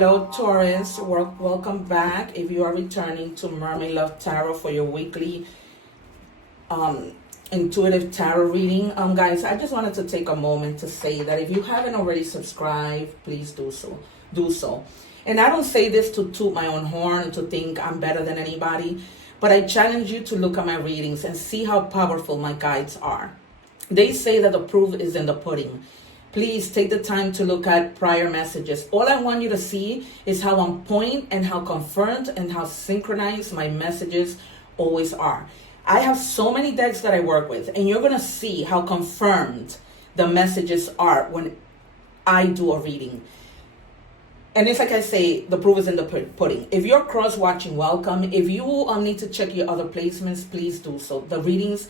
Hello Taurus, welcome back. If you are returning to Mermaid Love Tarot for your weekly intuitive tarot reading, guys, I just wanted to take a moment to say that if you haven't already subscribed, please do so. And I don't say this to toot my own horn, to think I'm better than anybody, but I challenge you to look at my readings and see how powerful my guides are. They say that the proof is in the pudding. Please take the time to look at prior messages. All I want you to see is how on point and how confirmed and how synchronized my messages always are. I have so many decks that I work with, and you're going to see how confirmed the messages are when I do a reading. And it's like I say, the proof is in the pudding. If you're cross-watching, welcome. If you need to check your other placements, please do so. The readings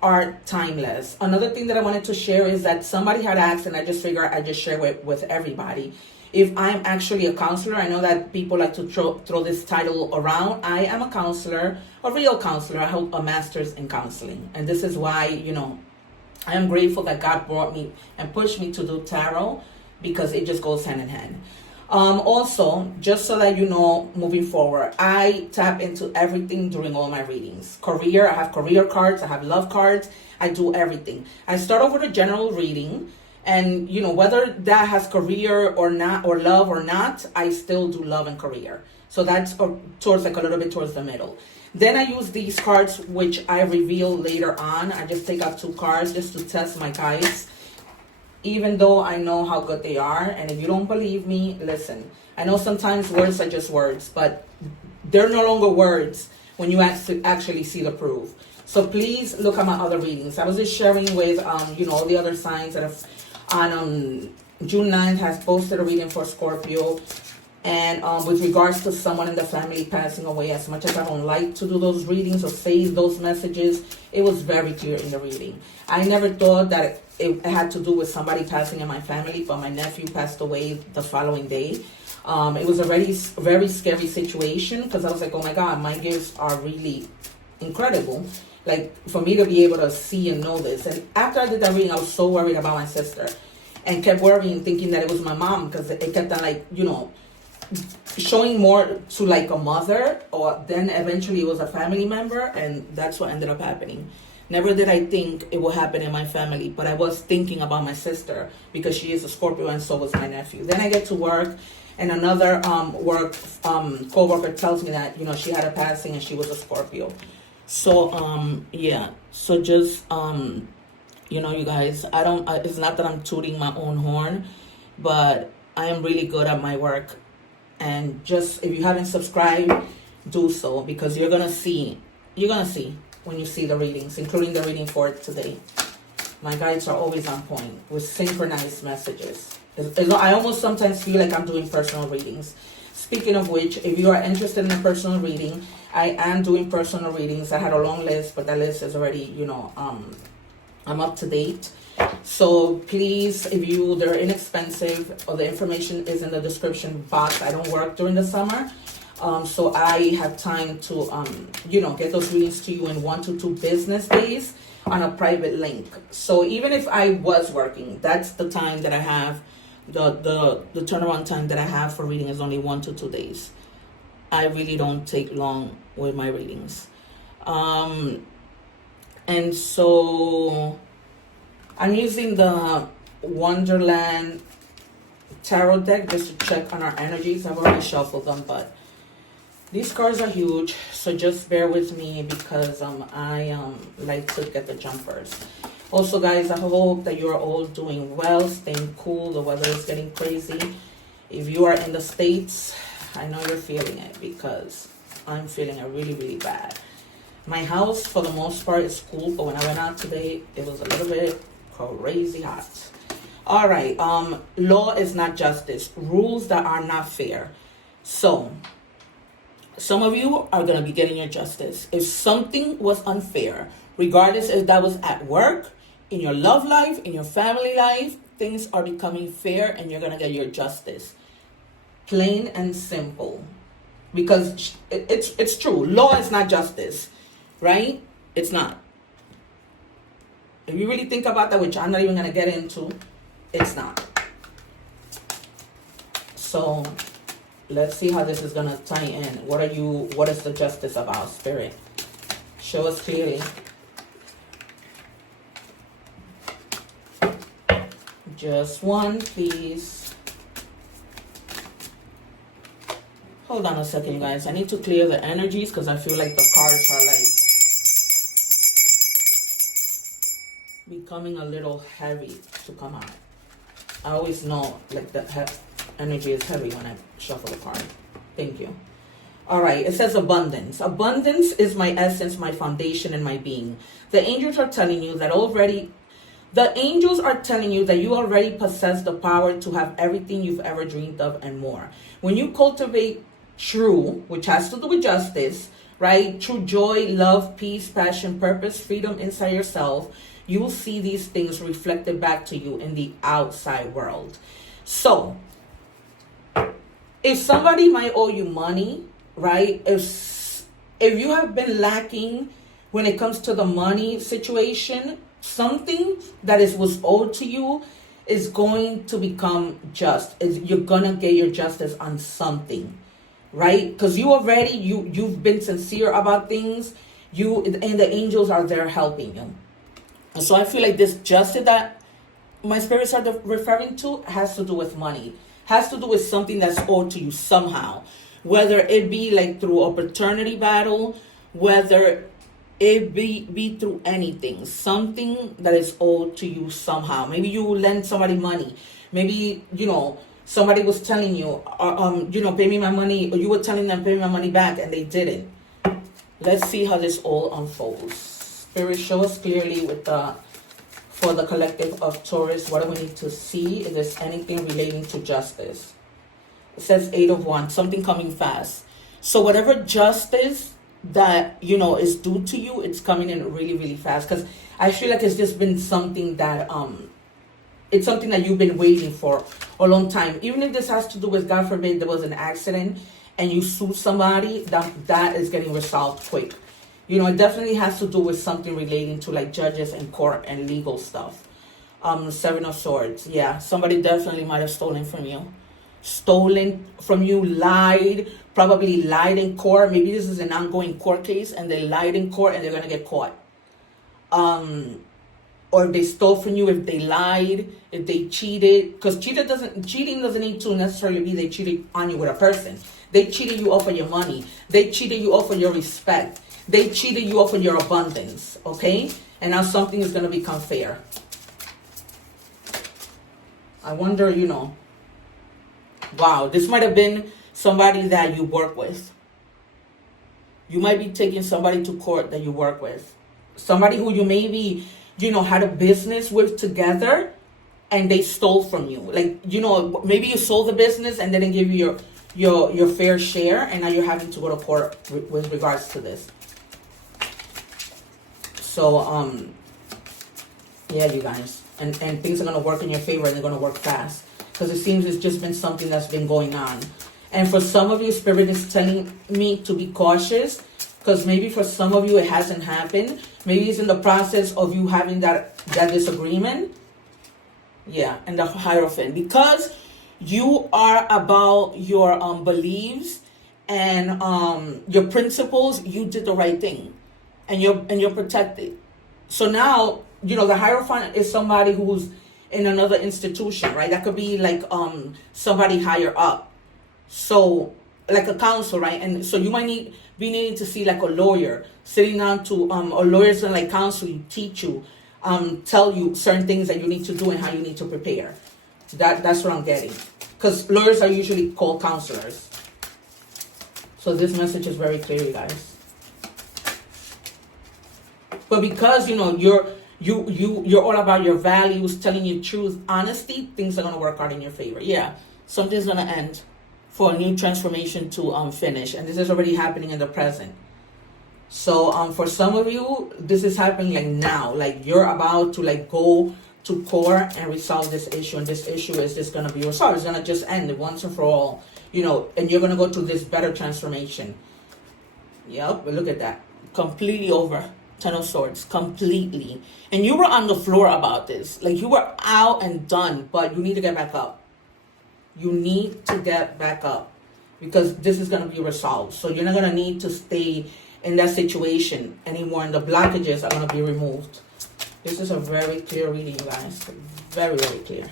are timeless. Another thing that I wanted to share is that somebody had asked, and I just figured I'd just share with everybody, if I'm actually a counselor. I know that people like to throw this title around. I am a counselor, a real counselor. I hold a master's in counseling. And this is why, I am grateful that God brought me and pushed me to do tarot, because it just goes hand in hand. Also, just so that you know, moving forward, I tap into everything during all my readings. Career, I have career cards, I have love cards, I do everything. I start off with a general reading, and whether that has career or not, or love or not, I still do love and career. So that's towards a little bit towards the middle. Then I use these cards, which I reveal later on. I just take out 2 cards just to test my guides, even though I know how good they are. And if you don't believe me, listen. I know sometimes words are just words, but they're no longer words when you actually see the proof. So please look at my other readings. I was just sharing with, all the other signs that have on June 9th has posted a reading for Scorpio. And with regards to someone in the family passing away, as much as I don't like to do those readings or say those messages, it was very clear in the reading. I never thought that it had to do with somebody passing in my family, but my nephew passed away the following day. It was a very scary situation, because I was like, oh my God, my gifts are really incredible. Like, for me to be able to see and know this. And after I did that reading, I was so worried about my sister, and kept worrying, thinking that it was my mom, because it kept on showing more to like a mother, or then eventually it was a family member, and that's what ended up happening. Never did I think it would happen in my family, but I was thinking about my sister, because she is a Scorpio and so was my nephew. Then I get to work, and another co-worker tells me that she had a passing and she was a Scorpio. So yeah, so just you guys, it's not that I'm tooting my own horn, but I am really good at my work. And just, if you haven't subscribed, do so, because you're gonna see when you see the readings, including the reading for today. My guides are always on point with synchronized messages. I almost sometimes feel like I'm doing personal readings. Speaking of which, if you are interested in a personal reading, I am doing personal readings. I had a long list, but that list is already, I'm up to date. So please, they're inexpensive, or the information is in the description box. I don't work during the summer, so I have time to get those readings to you in 1 to 2 business days on a private link. So even if I was working, that's the time that I have. The turnaround time that I have for reading is only 1 to 2 days. I really don't take long with my readings. And so I'm using the Wonderland tarot deck just to check on our energies. I've already shuffled them, but these cards are huge, so just bear with me, because I like to get the jumpers. Also, guys, I hope that you're all doing well, staying cool. The weather is getting crazy. If you are in the States, I know you're feeling it, because I'm feeling it really, really bad. My house, for the most part, is cool, but when I went out today, it was a little bit crazy hot. All right. Law is not justice. Rules that are not fair. So some of you are going to be getting your justice. If something was unfair, regardless if that was at work, in your love life, in your family life, things are becoming fair, and you're going to get your justice. Plain and simple. Because it's true. Law is not justice, right? It's not. If you really think about that, which I'm not even going to get into, it's not. So Let's see how this is gonna tie in. What is the justice about, Spirit? Show us clearly. Just one, please. Hold on a second, guys. I need to clear the energies because I feel like the cards are like becoming a little heavy to come out. I always know like the energy is heavy when I shuffle the card. Thank you. All right, it says abundance. Abundance is my essence, my foundation, and my being. The angels are telling you that you already possess the power to have everything you've ever dreamed of and more. When you cultivate true, which has to do with justice, right? True joy, love, peace, passion, purpose, freedom inside yourself, you will see these things reflected back to you in the outside world. So, if somebody might owe you money, right? If you have been lacking when it comes to the money situation, something that was owed to you is going to become just. You're gonna get your justice on something, right? Because you've been sincere about things. And the angels are there helping you. And so I feel like this justice that my spirits are referring to has to do with money, has to do with something that's owed to you somehow, whether it be like through a paternity battle, whether it be through anything, something that is owed to you somehow. Maybe you lend somebody money. Maybe, somebody was telling you, pay me my money, or you were telling them, pay me my money back, and they didn't. Let's see how this all unfolds. Spirit, show us clearly for the collective of Taurus, what do we need to see? If there's anything relating to justice. It says 8 of Wands, something coming fast. So whatever justice that, is due to you, it's coming in really, really fast. Because I feel like it's just been something that, it's something that you've been waiting for a long time. Even if this has to do with, God forbid, there was an accident and you sue somebody, that is getting resolved quick. It definitely has to do with something relating to like judges and court and legal stuff. 7 of Swords. Yeah, somebody definitely might have stolen from you. Lied, probably lied in court. Maybe this is an ongoing court case and they lied in court and they're going to get caught. Or they stole from you if they lied, if they cheated. Because cheating doesn't need to necessarily be they cheated on you with a person. They cheated you off of your money. They cheated you off of your respect. They cheated you off of your abundance, okay? And now something is going to become fair. I wonder, wow, this might have been somebody that you work with. You might be taking somebody to court that you work with. Somebody who you maybe, had a business with together and they stole from you. Like, maybe you sold the business and they didn't give you your fair share and now you're having to go to court with regards to this. So, yeah, you guys. And things are going to work in your favor and they're going to work fast. Because it seems it's just been something that's been going on. And for some of you, Spirit is telling me to be cautious. Because maybe for some of you, it hasn't happened. Maybe it's in the process of you having that disagreement. Yeah, and the Hierophant. Because you are about your beliefs and your principles, you did the right thing. And you're protected. So now, the Hierophant is somebody who's in another institution, right? That could be like somebody higher up. So like a counsel, right? And so you might be needing to see like a lawyer, sitting down to or lawyers and like counsel you, teach you, tell you certain things that you need to do and how you need to prepare. That's what I'm getting. Because lawyers are usually called counselors. So this message is very clear, you guys. But because, you're all about your values, telling you truth, honesty, things are going to work out in your favor. Yeah, something's going to end for a new transformation to finish. And this is already happening in the present. So for some of you, this is happening like now. Like you're about to like go to court and resolve this issue. And this issue is just going to be resolved. It's going to just end once and for all. And you're going to go to this better transformation. Yep, look at that. Completely over. 10 of Swords, completely. And you were on the floor about this. Like you were out and done, but you need to get back up. You need to get back up. because this is going to be resolved. So you're not going to need to stay in that situation anymore, and the blockages are going to be removed. This is a very clear reading, guys. Very, very clear.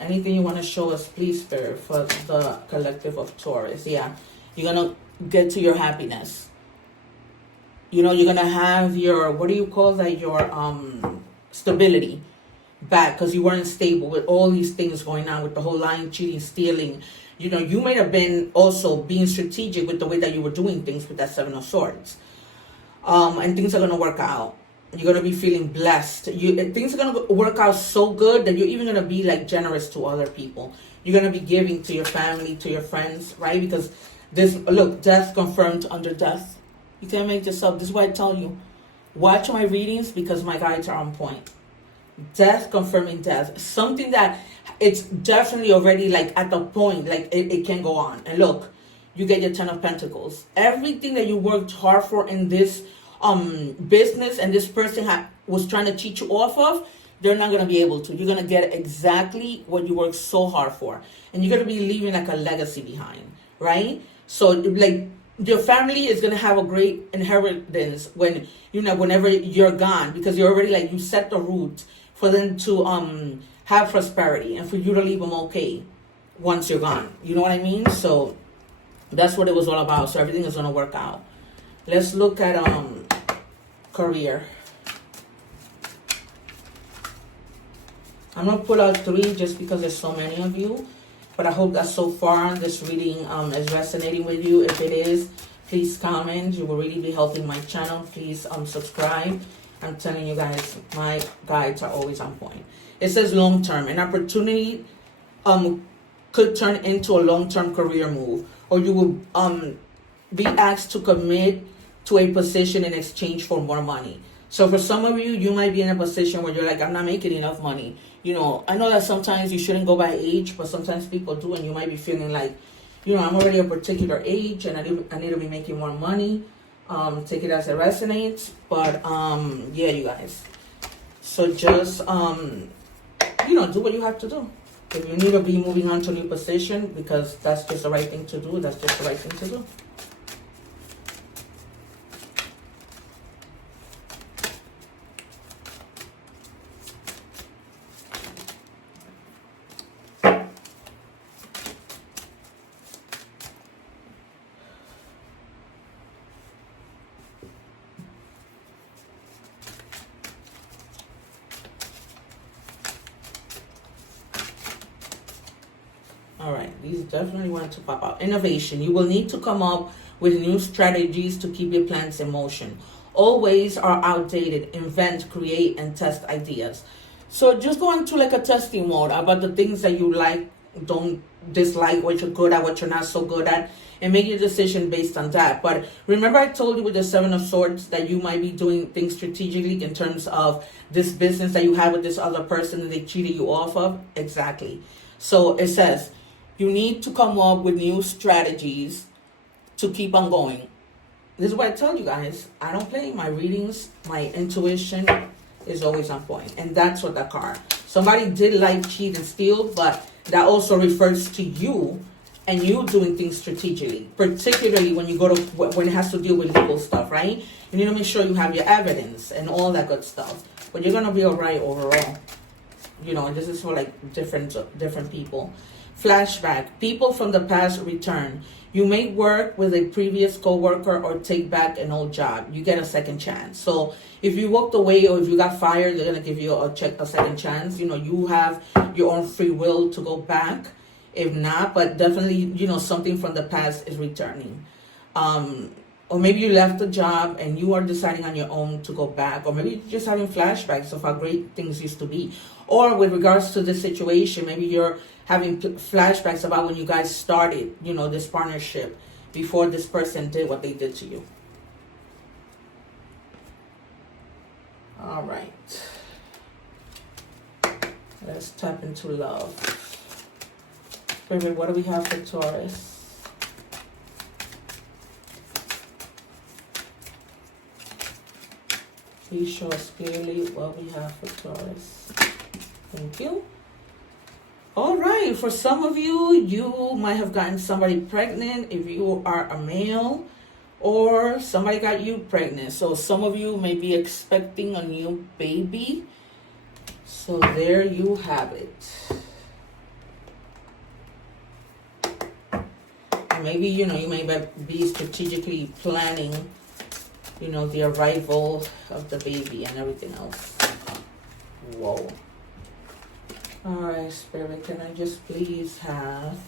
Anything you want to show us, please, Spirit, for the collective of Taurus. Yeah, you're going to get to your happiness. You know, you're going to have your, what do you call that? Your stability back, because you weren't stable with all these things going on with the whole lying, cheating, stealing. You know, you may have been also being strategic with the way that you were doing things with that Seven of Swords. And things are going to work out. You're going to be feeling blessed. Things are going to work out so good that you're even going to be like generous to other people. You're going to be giving to your family, to your friends, right? Because this, look, death confirmed under death. You can't make this up. This is why I tell you, watch my readings because my guides are on point. Death confirming death. Something that it's definitely already like at the point, like it can go on. And look, you get your 10 of Pentacles. Everything that you worked hard for in this business and this person was trying to cheat you off of, they're not going to be able to. You're going to get exactly what you worked so hard for. And you're going to be leaving like a legacy behind, right? So like your family is going to have a great inheritance when, you know, whenever you're gone, because you're already like, you set the root for them to have prosperity and for you to leave them okay once you're gone. You know what I mean? So that's what it was all about. So everything is going to work out. Let's look at career. I'm going to pull out 3 just because there's so many of you. But I hope that so far this reading is resonating with you. If it is, please comment. You will really be helping my channel. Please subscribe. I'm telling you guys, my guides are always on point. It says long-term. An opportunity could turn into a long-term career move. Or you will be asked to commit to a position in exchange for more money. So for some of you, you might be in a position where you're like, I'm not making enough money. You know, I know that sometimes you shouldn't go by age, but sometimes people do, and you might be feeling like, you know, I'm already a particular age and I need to be making more money. Take it as it resonates. But yeah, you guys. So just, you know, do what you have to do. If you need to be moving on to a new position because that's just the right thing to do, that's just the right thing to do. All right, these definitely want to pop out. Innovation. You will need to come up with new strategies to keep your plans in motion. All ways are outdated. Invent, create, and test ideas. So just go into like a testing mode about the things that you like, don't dislike, what you're good at, what you're not so good at, and make your decision based on that. But remember I told you with the Seven of Swords that you might be doing things strategically in terms of this business that you have with this other person that they cheated you off of? Exactly. So it says, you need to come up with new strategies to keep on going. This is what I tell you guys. I don't play my readings. My intuition is always on point. And that's what that card. Somebody did like, cheat, and steal, but that also refers to you and you doing things strategically. Particularly when you go to, when it has to deal with legal stuff, right? You need to make sure you have your evidence and all that good stuff. But you're going to be all right overall. You know, this is for like different people. Flashback. People from the past return. You may work with a previous co-worker or take back an old job. You get a second chance. So if you walked away or if you got fired, they're going to give you a second chance. You know, you have your own free will to go back. If not, but definitely, you know, something from the past is returning. Or maybe you left the job and you are deciding on your own to go back. Or maybe you're just having flashbacks of how great things used to be. Or with regards to this situation, maybe you're having flashbacks about when you guys started, you know, this partnership before this person did what they did to you. All right. Let's tap into love. Spirit, what do we have for Taurus? Please show us clearly what we have for Taurus. Thank you. All right, for some of you, you might have gotten somebody pregnant if you are a male, or somebody got you pregnant. So some of you may be expecting a new baby. So there you have it. Maybe, you may be strategically planning, the arrival of the baby and everything else. Whoa. All right, Spirit, can I just please have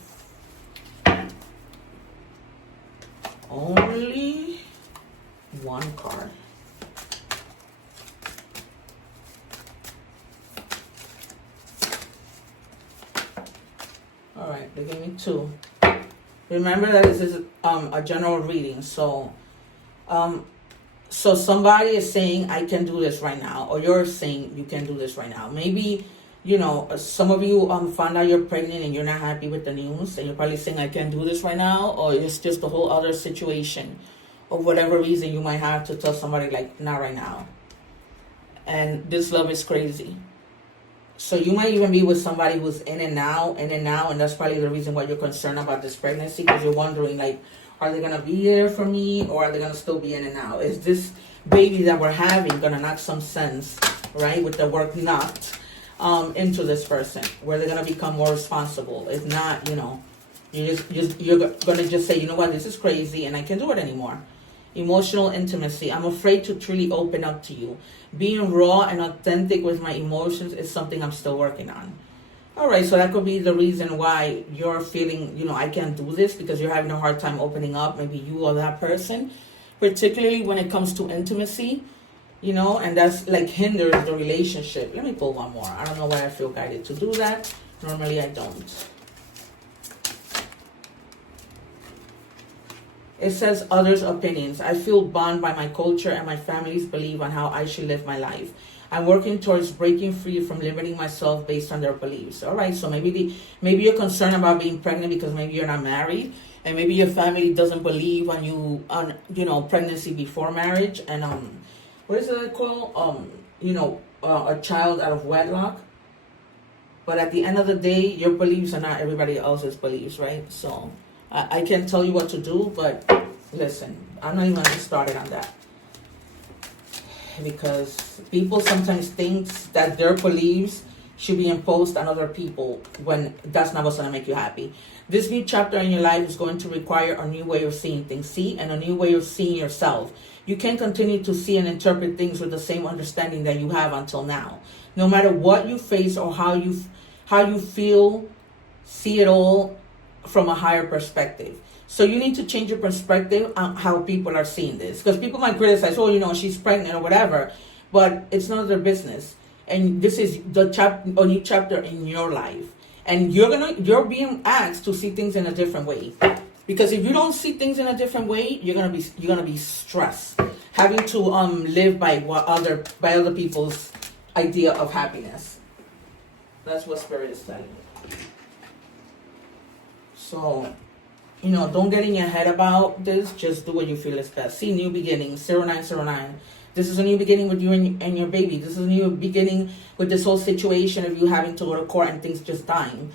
only one card? All right, they gave me 2. Remember that this is a general reading, so somebody is saying, I can do this right now, or you're saying you can do this right now. Maybe, some of you found out you're pregnant and you're not happy with the news, and you're probably saying, I can do this right now, or it's just a whole other situation, or whatever reason you might have to tell somebody, like, not right now. And this love is crazy. So you might even be with somebody who's in and out, and that's probably the reason why you're concerned about this pregnancy, because you're wondering, like, are they going to be there for me, or are they going to still be in and out? Is this baby that we're having going to knock some sense, right, with the work knocked into this person, where they're going to become more responsible? If not, you're going to just say, you know what, this is crazy, and I can't do it anymore. Emotional intimacy. I'm afraid to truly open up to you. Being raw and authentic with my emotions is something I'm still working on. All right, so that could be the reason why you're feeling, I can't do this, because you're having a hard time opening up. Maybe you or that person, particularly when it comes to intimacy, and that's like hinders the relationship. Let me pull one more. I don't know why I feel guided to do that. Normally I don't. It says others' opinions. I feel bound by my culture and my family's belief on how I should live my life. I'm working towards breaking free from limiting myself based on their beliefs. All right, so maybe you're concerned about being pregnant because maybe you're not married, and maybe your family doesn't believe on pregnancy before marriage, and what is it called? A child out of wedlock. But at the end of the day, your beliefs are not everybody else's beliefs, right? So I can't tell you what to do, but listen, I'm not even going to get started on that. Because people sometimes think that their beliefs should be imposed on other people when that's not what's going to make you happy. This new chapter in your life is going to require a new way of seeing things, and a new way of seeing yourself. You can't continue to see and interpret things with the same understanding that you have until now. No matter what you face or how you feel, see it all from a higher perspective. So you need to change your perspective on how people are seeing this. Because people might criticize, she's pregnant or whatever, but it's none of their business. And this is a new chapter in your life. And you're being asked to see things in a different way. Because if you don't see things in a different way, you're gonna be stressed, having to live by other people's idea of happiness. That's what Spirit is telling you. So, don't get in your head about this. Just do what you feel is best. See, new beginnings, 0909. This is a new beginning with you and your baby. This is a new beginning with this whole situation of you having to go to court and things just dying.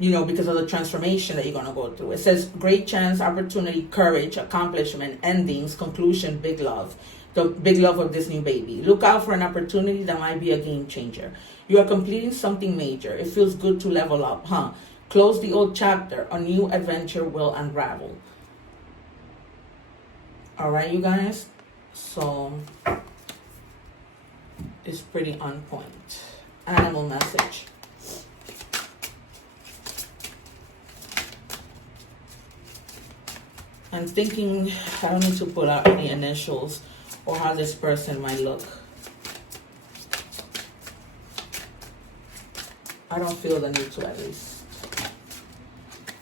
Because of the transformation that you're going to go through. It says great chance, opportunity, courage, accomplishment, endings, conclusion, big love. The big love of this new baby. Look out for an opportunity that might be a game changer. You are completing something major. It feels good to level up, huh? Close the old chapter. A new adventure will unravel. All right, you guys. So it's pretty on point. Animal message. I'm thinking I don't need to pull out any initials or how this person might look. I don't feel the need to, at least.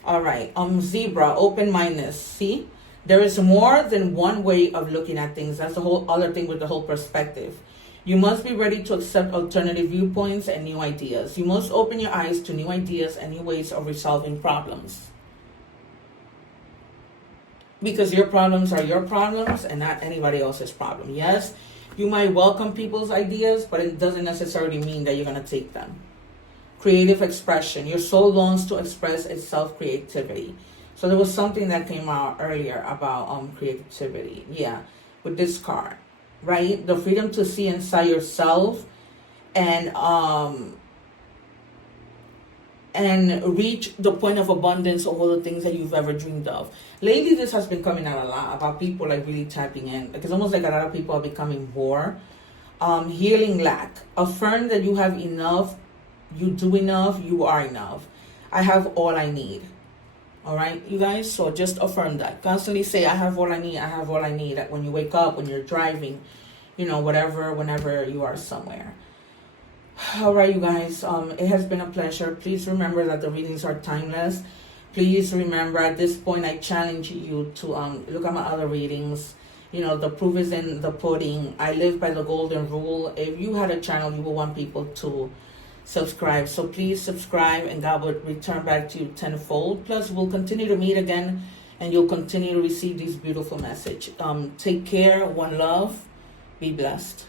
All right, zebra, open-mindedness. See, there is more than one way of looking at things. That's the whole other thing with the whole perspective. You must be ready to accept alternative viewpoints and new ideas. You must open your eyes to new ideas and new ways of resolving problems. Because your problems are your problems and not anybody else's problem. Yes, you might welcome people's ideas, but it doesn't necessarily mean that you're going to take them. creative expression. Your soul longs to express itself, creativity. So there was something that came out earlier about creativity. Yeah, with this card, right? The freedom to see inside yourself and reach the point of abundance of all the things that you've ever dreamed of. Lately, this has been coming out a lot about people like really tapping in. Like, it's almost like a lot of people are becoming poor. Healing lack. Affirm that you have enough, you do enough, you are enough. I have all I need. All right, you guys? So just affirm that. Constantly say, I have all I need, I have all I need. Like when you wake up, when you're driving, you know, whatever, whenever you are somewhere. All right, you guys, it has been a pleasure. Please remember that the readings are timeless. Please remember, at this point, I challenge you to look at my other readings. You know, the proof is in the pudding. I live by the golden rule. If you had a channel, you will want people to subscribe. So please subscribe, and God will return back to you tenfold. Plus, we'll continue to meet again, and you'll continue to receive these beautiful messages. Take care. One love. Be blessed.